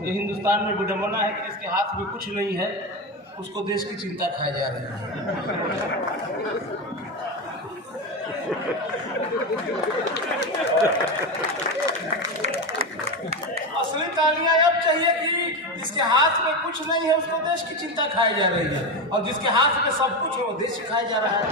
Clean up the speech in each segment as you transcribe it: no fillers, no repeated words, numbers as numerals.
ये हिंदुस्तान में विडंबना है कि जिसके हाथ में कुछ नहीं है उसको देश की चिंता खाई जा रही है। असली तालियां अब चाहिए कि जिसके हाथ में कुछ नहीं है उसको देश की चिंता खाई जा रही है, और जिसके हाथ में सब कुछ है वो देश खाया जा रहा है।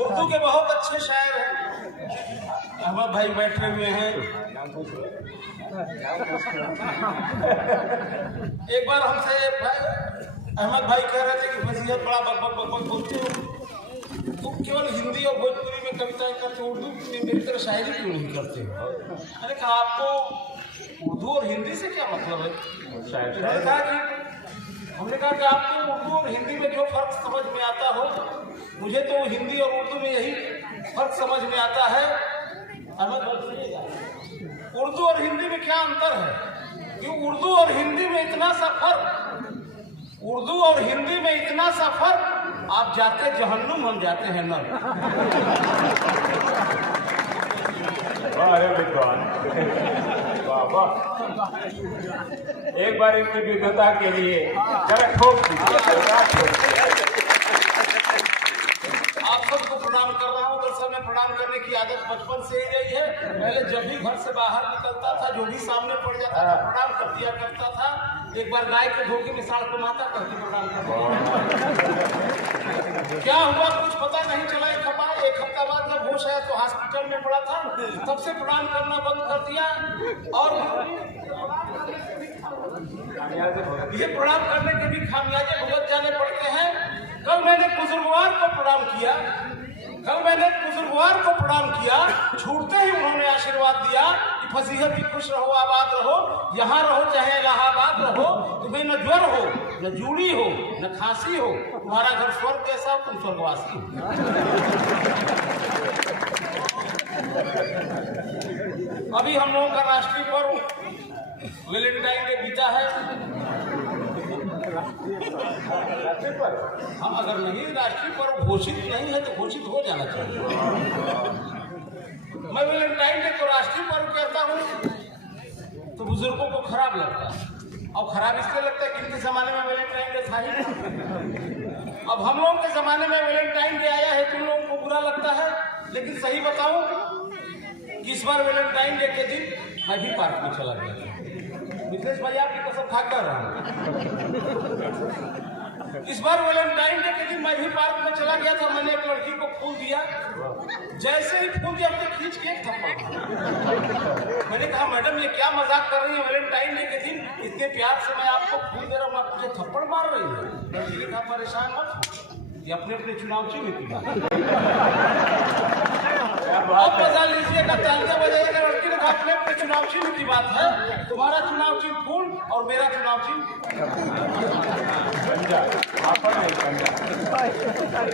उर्दू के बहुत अच्छे शायर हैं। अहमद भाई बैठे हुए हैं। एक बार हमसे अहमद भाई कह रहे थे कि फजीहत बड़ा बकबक बोलते हो, तुम केवल हिंदी और भोजपुरी में कविताएं करते हो, उर्दू में मेरी तरह शायरी क्यों नहीं करते हो? मैंने कहा आपको उर्दू और हिंदी से क्या मतलब है? हमने कहा कि आपको उर्दू और हिंदी में जो फर्क समझ में आता हो, मुझे तो हिंदी और उर्दू में यही फर्क समझ में आता है। उर्दू और हिंदी में क्या अंतर है? कि उर्दू और हिंदी में इतना सा फर्क, उर्दू और हिंदी में इतना सा फर्क, आप जाते जहन्नुम, हम जाते हैं नर। अरे विद्वान, वाह। एक बार इनकी विद्वता के लिए जरा ठोक आप सबको प्रणाम कर रहा हूँ। दरअसल में प्रणाम करने की आदत बचपन से ही रही है। पहले जब भी घर से बाहर निकलता था, जो भी सामने पड़ जाता था प्रणाम कर दिया करता था। एक बार गाय के धोखे में साड़ को माता करके प्रणाम कर दिया। क्या हुआ कुछ पता नहीं चला। एक हफ्ता बाद जब होश आया तो हॉस्पिटल में पड़ा था, तब से प्रणाम करना बंद कर दिया। और ये प्रणाम करने के भी खामियाजे भुगत जाने पड़ते हैं। कल मैंने बुजुर्गवार को प्रणाम किया, छूटते ही उन्होंने आशीर्वाद दिया कि फसीहत की खुश रहो, आबाद रहो, यहाँ रहो चाहे इलाहाबाद रहो, तुम्हें न ज्वर हो, न जूड़ी हो, न खांसी हो, तुम्हारा घर स्वर्ग कैसा, तुम स्वर्गवासी हो। अभी हम लोगों का राष्ट्रीय पर्व वैलेंटाइन डे बीता है। हम अगर नहीं राष्ट्रीय पर्व घोषित नहीं है तो घोषित हो जाना चाहिए। मैं वैलेंटाइन डे को राष्ट्रीय पर्व कहता हूँ तो बुजुर्गों को खराब लगता है, और खराब इसलिए लगता है कि इनके जमाने में वैलेंटाइन डे था ही। अब हम लोगों के जमाने में वैलेंटाइन डे आया है तो उन लोगों को बुरा लगता है। लेकिन सही बताऊं कि इस बार वैलेंटाइन डे के दिन मैं भी पार्क में चला गया था। मिथिलेश भाई आपकी कसम खा कर रहा हूँ, इस बार वैलेंटाइन डे के दिन मैं भी पार्क में चला गया था। मैंने एक लड़की को फूल दिया, जैसे ही फूल दिया उसने खींच के एक थप्पड़। मैंने कहा मैडम ये क्या मजाक कर रही है, वैलेंटाइन डे के दिन इतने प्यार से मैं आपको फूल दे रहा हूँ, आप मुझे थप्पड़ मार रही है। लड़की ने कहा परेशान मत, ये अपने अपने चुनाव चिन्ह की बात। अब मजा लीजिएगा, तालियां बजाइएगा। लड़की ने कहा अपने अपने चुनाव चिन्ह की बात है, तुम्हारा चुनाव चिन्ह फूल और मेरा चुनाव चिन्ह।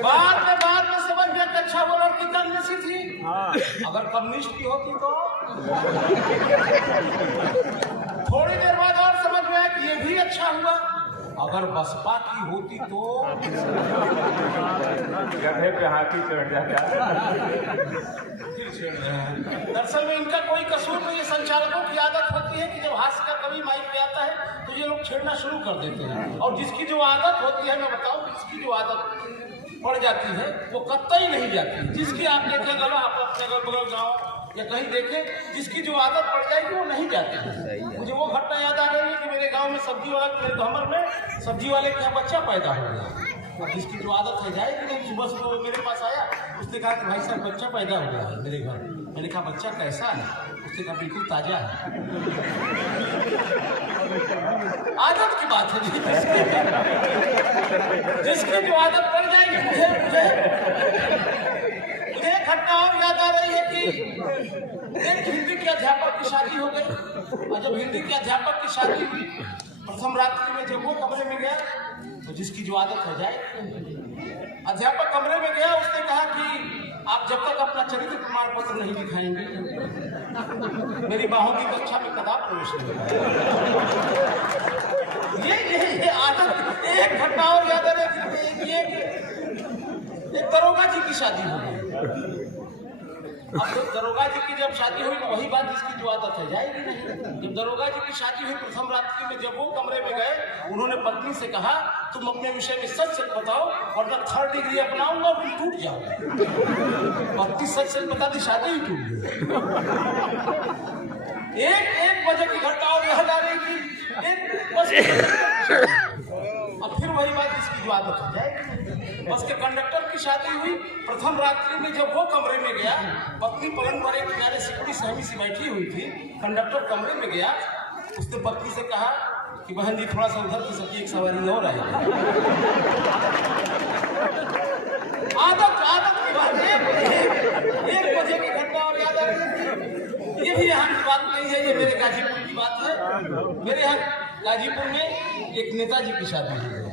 बाद में समझ में अच्छा वो लड़की कम्युनिस्ट थी। अगर कम्युनिस्ट की होती तो थोड़ी देर बाद और समझ में आया कि ये भी अच्छा हुआ। अगर बसपा की होती तो गधे पे हाथी चढ़ जाता। दरअसल में इनका कोई कसूर नहीं है। संचालकों की आदत होती है कि जब हास्य का कवि माइक पे आता है तो ये लोग छेड़ना शुरू कर देते हैं, और जिसकी जो आदत होती है, मैं बताऊं जिसकी जो आदत पड़ जाती है वो कतई नहीं जाती। जिसकी आप देखें गला, आप अपने अगल बगल गाँव या कहीं देखें, जिसकी जो आदत पड़ जाएगी वो नहीं जाती। मुझे वो घटना याद आ रही है कि मेरे गांव में सब्जी वाला, मेरे धमर में सब्जी वाले का बच्चा पैदा हो गया। जिसकी जो आदत है जाएगी नहीं। सुबह सुबह मेरे पास आया, उसने कहा कि भाई साहब बच्चा पैदा हो गया है मेरे घर। मैंने कहा बच्चा कैसा है? उसने कहा बिल्कुल ताजा है। आदत की बात है जी, जिसकी जो आदत पड़ जाएगी। मुझे एक घटना और याद आ रही है कि एक हिंदी के अध्यापक की शादी हो गई, और जब हिंदी के अध्यापक की शादी हुई, प्रथम रात्रि में जब वो कमरे में गया तो जिसकी जो आदत हो जाए, अध्यापक कमरे में गया, उसने कहा कि आप जब तक अपना चरित्र प्रमाण पत्र नहीं दिखाएंगे मेरी बाहों की कक्षा में कदाप प्रवेश नहीं। ये आदत। एक घटना और याद आ रही है, एक दरोगा जी की शादी हो गई। अब तो दरोगा जी की जब शादी हुई तो वही बात जिसकी जो आदत है जाएगी नहीं। जब दरोगा जी की शादी हुई प्रथम रात्रि में जब वो कमरे में गए, उन्होंने पत्नी से कहा तुम अपने विषय में सच सच बताओ वरना 3rd डिग्री अपनाऊंगा और तुम टूट जाओगे। पत्नी सच सच बता दी, शादी ही टूट गई। एक बजे की घटना और यह जा रही थी, अब फिर वही बात जिसकी जो आदत हो जाएगी। बस के कंडक्टर की शादी हुई, प्रथम रात्रि में जब वो कमरे में गया, पत्नी पलंग पर एक किनारे सिकड़ी सहमी सी बैठी हुई थी, कंडक्टर कमरे में गया, उसने पत्नी से कहा कि बहन जी थोड़ा सा उधर की सकी, एक सवारी और आएगी। आदत की बात, 1 बजे की घटना और याद आ रही थी। ये भी यहाँ की बात नहीं है, ये मेरे गाजीपुर की बात है। मेरे यहाँ गाजीपुर में एक नेताजी की शादी हुई।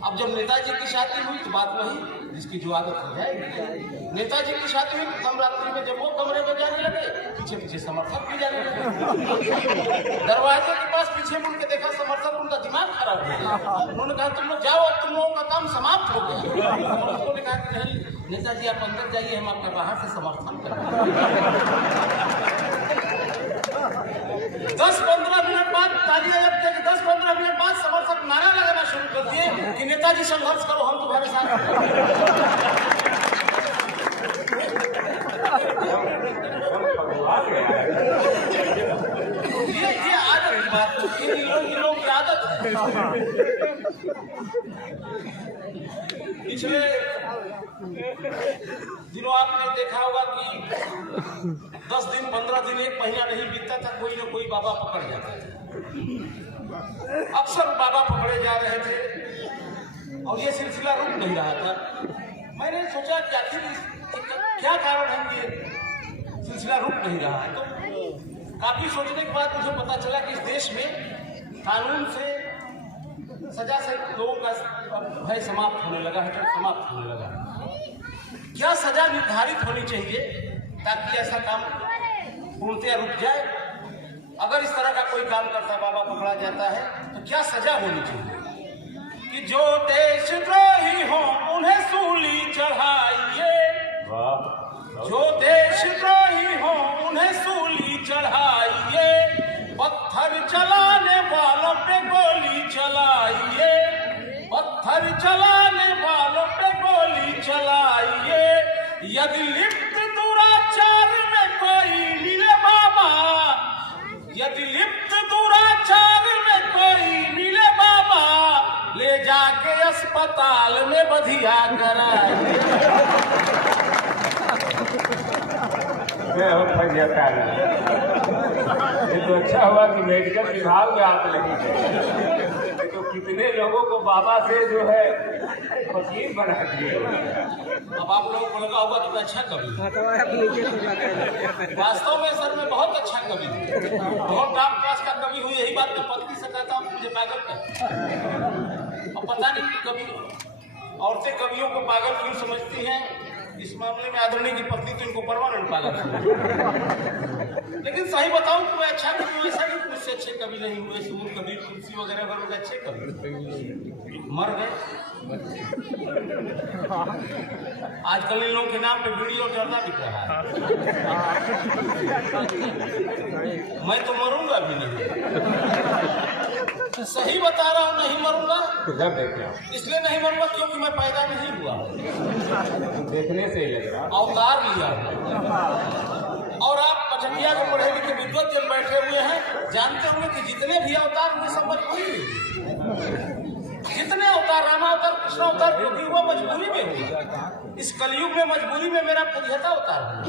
अब जब नेताजी की शादी हुई तो बात वही जिसकी जो आदत हो जाएगी। नेताजी की शादी हुई प्रथम रात्रि में जब वो कमरे में जाने लगे, पीछे पीछे समर्थक भी जाने लगे। दरवाजे के पास पीछे मुड़ के देखा समर्थक, उनका दिमाग खराब हो गया। उन्होंने कहा तुम लोग जाओ, अब तुम लोगों का काम समाप्त हो गया। समर्थकों ने कहा कि नहीं नेताजी आप अंदर जाइए, हम आपका बाहर से समर्थन करेंगे। 10-15 मिनट बाद तालियां जब तक 10-15 मिनट बाद समर्थक नारा लगाना शुरू कर दिए कि नेताजी संघर्ष करो, हम तुम्हारे साथ हैं। ये आदत की बात, इन लोगों की आदत है। पिछले दिनों आपने देखा होगा कि 10 दिन 15 दिन 1 महीना नहीं बीतता था, कोई ना कोई बाबा पकड़ जाता था। अक्सर बाबा पकड़े जा रहे थे और ये सिलसिला रुक नहीं रहा था। मैंने सोचा कि आखिर क्या कारण है कि सिलसिला रुक नहीं रहा है। तो काफी सोचने के बाद मुझे पता चला कि इस देश में कानून से सजा से लोगों का भय समाप्त होने लगा है, समाप्त होने लगा। क्या सजा निर्धारित होनी चाहिए ताकि ऐसा काम पूर्णतया रुक जाए? अगर इस तरह का कोई काम करता बाबा पकड़ा जाता है तो क्या सजा होनी चाहिए? कि जो देशद्रोही हो उन्हें सूली चढ़ाइए, जो देशद्रोही हो उन्हें सूली चढ़ाइए, पत्थर चलाने वालों पे गोली चलाइए, पत्थर चलाने वालों पे गोली चलाइए। यदि लिप्त दुराचार में कोई मिले बाबा, यदि लिप्त दुराचार में कोई मिले बाबा, ले जाके अस्पताल में बधिया कराइए। ये तो अच्छा हुआ कि मेडिकल विभाग में आप लगी है, तो कितने लोगों को बाबा से जो है फकीर बना दिए। अब आप लोगों को लगा होगा कि अच्छा कवि, वास्तव में सर मैं बहुत अच्छा कवि हूँ, बहुत टॉप क्लास का कवि हूँ। यही बात मैं पत्नी से कहता हूँ, मुझे पागल कर। अब पता नहीं कवि औरतें कवियों को पागल क्यों समझती हैं। इस मामले में आदरणीय की पत्नी तो इनको परमानेंट पागल समझती। लेकिन सही बताऊं तो मैं अच्छा कवि हूँ, ऐसा नहीं मुझसे अच्छे कवि नहीं हुए। सूर कबीर तुलसी वगैरह वगैरह अच्छे कवि मर गए। आजकल इन लोगों के नाम पे वीडियो चढ़ना बिक रहा है। मैं तो मरूंगा भी नहीं, सही बता रहा हूँ, नहीं मरूंगा। इसलिए नहीं मरूंगा क्योंकि मैं पैदा नहीं हुआ, देखने से ही लग रहा अवतार लिया। और आप पचकिया में पढ़े लिखे विद्वत जन बैठे हुए हैं, जानते होंगे कि जितने भी अवतार हुए सब मजबूरी में, जितने अवतार रामावतार कृष्ण अवतार जो भी हुआ मजबूरी में हुआ। इस कलयुग में मजबूरी में मेरा फुजहता अवतार हुआ।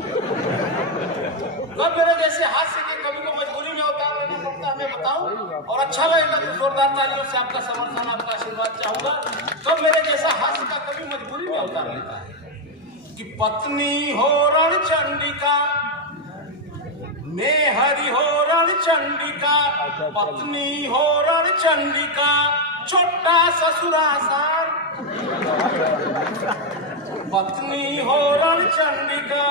कब मेरे जैसे हास्य के कवि को मजबूरी में अवतार लेना पड़ता है मैं बताऊं? और अच्छा लगेगा तो जोरदार तालियों से आपका समर्थन, आपका आशीर्वाद चाहूंगा। कब मेरे जैसा हास्य का कवि मजबूरी में अवतार लेता है कि पत्नी हो रण चंडिका, मैं हरि हो रण चंडिका, पत्नी हो रण चंडिका, छोटा ससुरासार। पत्नी हो रण चंडिका,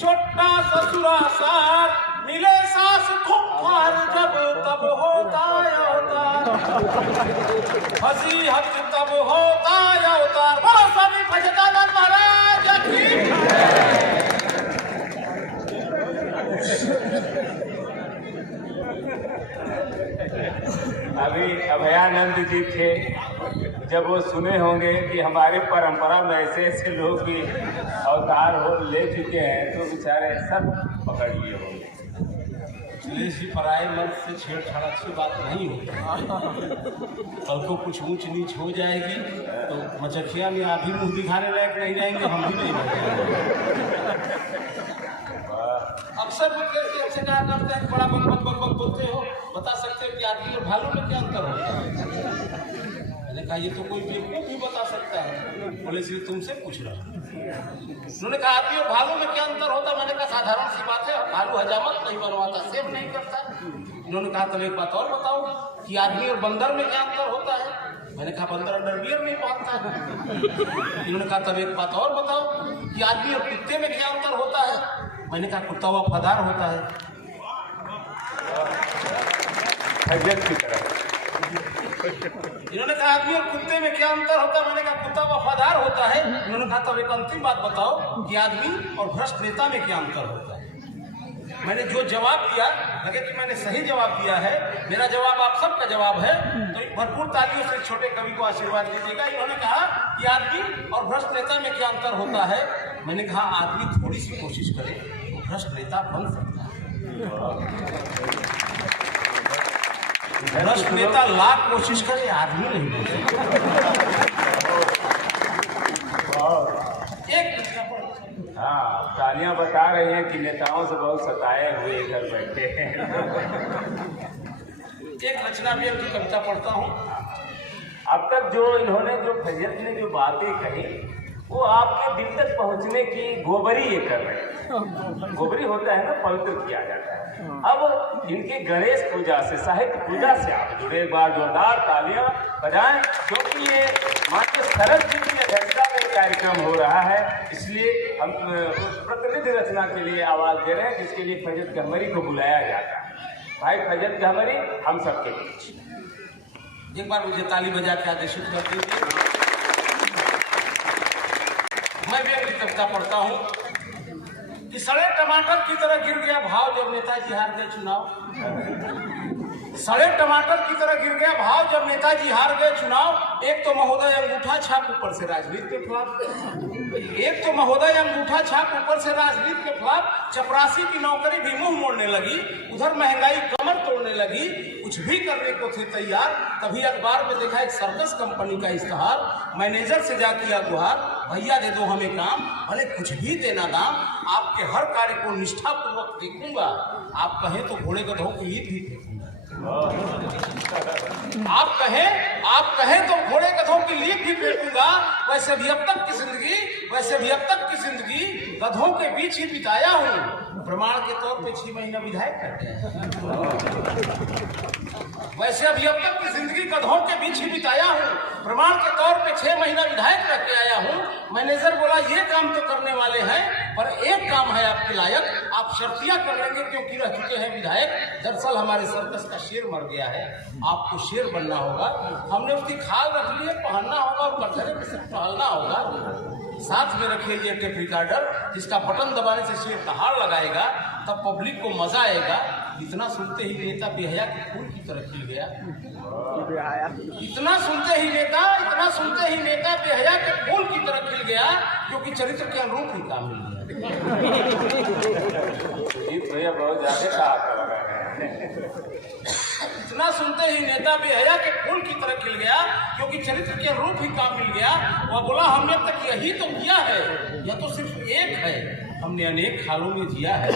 छोटा ससुरासार, मिले सास खुफार जब तब होता अवतार, हसीहत तब होता अवतार। बोलो स्वामी भजतानंद महाराज की। अभी अभयानंद जी थे, जब वो सुने होंगे कि हमारे परंपरा में ऐसे ऐसे लोग भी अवतार हो ले चुके हैं, तो बेचारे सब पकड़ लिए होंगे। अखिलेश जी, पराये मर्द से छेड़छाड़ अच्छी बात नहीं होती। कल को कुछ ऊंच नीच हो जाएगी तो मचखिया में आप भी मुंह दिखाने लायक नहीं जाएंगे, हम भी नहीं रहेंगे। अक्सर हमसे कहा करते हैं बड़ा बक बोलते हो, बता सकते हो कि आदमी और भालू में क्या अंतर होता है? मैंने कहा ये तो कोई बेवकूफ भी बता सकता है। बोले इसलिए तुमसे पूछ रहा हूँ। उन्होंने कहा आदमी और भालू में क्या अंतर होता? मैंने कहा साधारण सी बात है, भालू हजामत नहीं बनवाता, सेव नहीं करता। इन्होंने कहा तब एक बात और बताओ कि आदमी और बंदर में क्या अंतर होता है? मैंने कहा बंदर अंडरवियर नहीं पहनता है। इन्होंने कहा तब एक बात और बताओ कि आदमी और कुत्ते में क्या अंतर होता है? मैंने कहा कुत्ता वफादार होता है। इन्होंने कहा आदमी और कुत्ते में क्या अंतर होता है? मैंने कहा कुत्ता वफादार होता है। इन्होंने कहा तब एक अंतिम बात बताओ कि आदमी और भ्रष्ट नेता में क्या अंतर होता है? मैंने जो जवाब दिया, लगे कि मैंने सही जवाब दिया है, मेरा जवाब आप सबका जवाब है, तो भरपूर तालियों से छोटे कवि को आशीर्वाद दीजिएगा। इन्होंने कहा कि आदमी और भ्रष्ट नेता में क्या अंतर होता है? मैंने कहा आदमी थोड़ी सी कोशिश करे भ्रष्ट नेता बन सकता है, भ्रष्ट नेता लाख कोशिश करे आदमी नहीं बन सकता। हाँ, तालियां बता रही हैं कि नेताओं से बहुत सताए हुए इधर बैठे हैं। एक रचना भी उनकी कविता पढ़ता हूँ। अब तक जो इन्होंने जो फैजत ने जो बातें कही वो आपके दिल तक पहुंचने की गोबरी ये कर रहे हैं। गोबरी होता है ना, पवित्र किया जाता है। अब इनके गणेश पूजा से, साहित्य पूजा से आप जुड़े, एक बार जोरदार तालियां बजाएं, क्योंकि ये माननीय शरद जी की अध्यक्षता में कार्यक्रम हो रहा है। इसलिए हम उस प्रतिनिधि रचना के लिए आवाज दे रहे हैं, जिसके लिए फैजत गहमरी को बुलाया जाता है। भाई फैजत गहमरी हम सबके बीच एक बार मुझे ताली बजा के आदेशित कर दीजिए। मैं भी अपनी कविता पढ़ता हूँ कि सड़े टमाटर की तरह गिर गया भाव जब नेताजी हार गए चुनाव। सड़े टमाटर की तरह गिर गया भाव जब नेताजी हार गए चुनाव। एक तो महोदय अंगूठा छाप ऊपर से राजनीति के खिलाफ, एक तो महोदय अंगूठा छाप ऊपर से राजनीति के खिलाफ। चपरासी की नौकरी भी मुंह मोड़ने लगी, उधर महंगाई कमर तोड़ने लगी। कुछ भी करने को थे तैयार, तभी अखबार में देखा एक सर्कस कंपनी का इश्तेहार। मैनेजर से जा किया गुहार, भैया दे दो हमें काम, भले कुछ भी देना दाम। आपके हर कार्य को निष्ठापूर्वक देखूंगा, आप कहें तो घोड़े गधों की ईद भी फेंकूंगा। आप कहें तो घोड़े गधों की लीक भी फेंकूंगा। वैसे भी अब तक की जिंदगी गधों के बीच ही बिताया हूँ। प्रमाण के तौर पे 6 महीना विधायक करते हैं। वैसे अभी अब तक की जिंदगी गधों के बीच ही बिताया हूँ। प्रमाण के तौर पे 6 महीना विधायक रह के आया हूँ। मैनेजर बोला ये काम तो करने वाले हैं, पर एक काम है आपके लायक, आप शर्तिया कर लेंगे क्योंकि रह चुके हैं विधायक। दरअसल हमारे सर्कस का शेर मर गया है, आपको शेर बनना होगा। हमने उसकी खाल रख ली है, पहनना होगा और कटहरे में सिर्फ टहलना होगा। साथ में रखिए ये टेप रिकॉर्डर, जिसका बटन दबाने से शेर दहाड़ लगाएगा, तब पब्लिक को मजा आएगा। इतना सुनते ही नेता बेहया के फूल की तरह खिल गया। इतना सुनते ही नेता बेहया के फूल की तरह खिल गया, क्योंकि चरित्र के अनुरूप ही काम मिल गया। भैया बहुत ज्यादा कहा। इतना सुनते ही नेता बेहया के फूल की तरह खिल गया, क्योंकि चरित्र के अनुरूप ही काम मिल गया। वह बोला हमने अब तक यही तो किया है, यह तो सिर्फ एक है, हमने अनेक खालों में जिया है।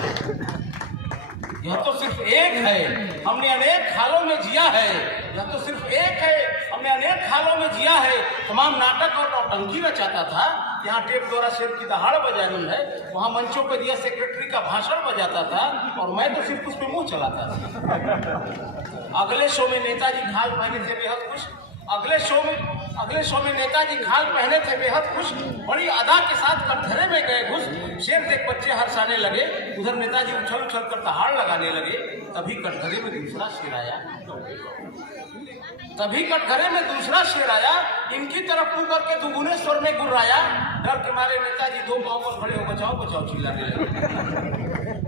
यह तो सिर्फ एक है, हमने अनेक खालों में जिया है। यह तो सिर्फ एक है, हमने अनेक खालों में जिया है। तमाम नाटक और नौटंकी रचाता था। यहाँ टेप द्वारा शेर की दहाड़ बजानी है, वहाँ मंचों पे दिया सेक्रेटरी का भाषण बजाता था, और मैं तो सिर्फ उस पे मुंह चलाता था। अगले शो में नेताजी खाल पहने थे बेहद खुश। अगले शो में नेताजी खाल पहने थे बेहद खुश। बड़ी अदा के साथ कटघरे में गए घुस। शेर देख बच्चे हर्षाने लगे, उधर नेताजी उछल उछल कर दहाड़ लगाने लगे। तभी कटघरे में दूसरा शेर आया, इनकी तरफ मुंह करके दुगुने स्वर में गुर्राया। डर के मारे नेताजी 2 पांव पर खड़े हो बचाओ बचाओ चिल्लाने लगे।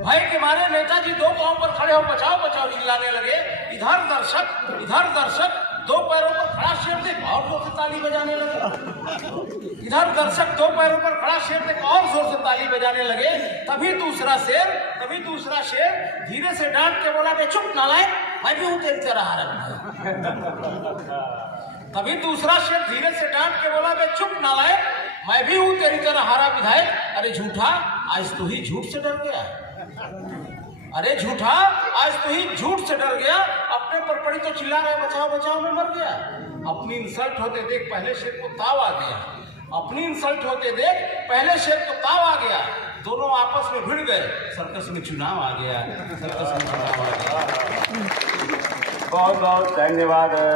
भय के मारे नेताजी दो पांव पर खड़े हो बचाओ बचाओ चिल्लाने लगे। इधर दर्शक दो पैरों पर खड़ा शेर देख और जोर से ताली बजाने लगे। इधर दर्शक दो पैरों पर खड़ा शेर देख और जोर से ताली बजाने लगे। तभी दूसरा शेर धीरे से डांट के बोला कि चुप नालायक, मैं भी हूं तेरी तरह हारा। तभी दूसरा शेर धीरे से डांट के बोला कि चुप नालायक, मैं भी हूं तेरी तरह हारा विधायक। अरे झूठा, आज तू ही झूठ से डर गया। अरे झूठा, आज तू ही झूठ से डर गया। अपने पर पड़ी तो चिल्ला रहे बचाओ बचाओ में मर गया। अपनी इंसल्ट होते देख पहले शेर को ताव आ गया। अपनी इंसल्ट होते देख पहले शेर को ताव आ गया। दोनों आपस में भिड़ गए। सर्कस में चुनाव आ गया। बहुत बहुत धन्यवाद।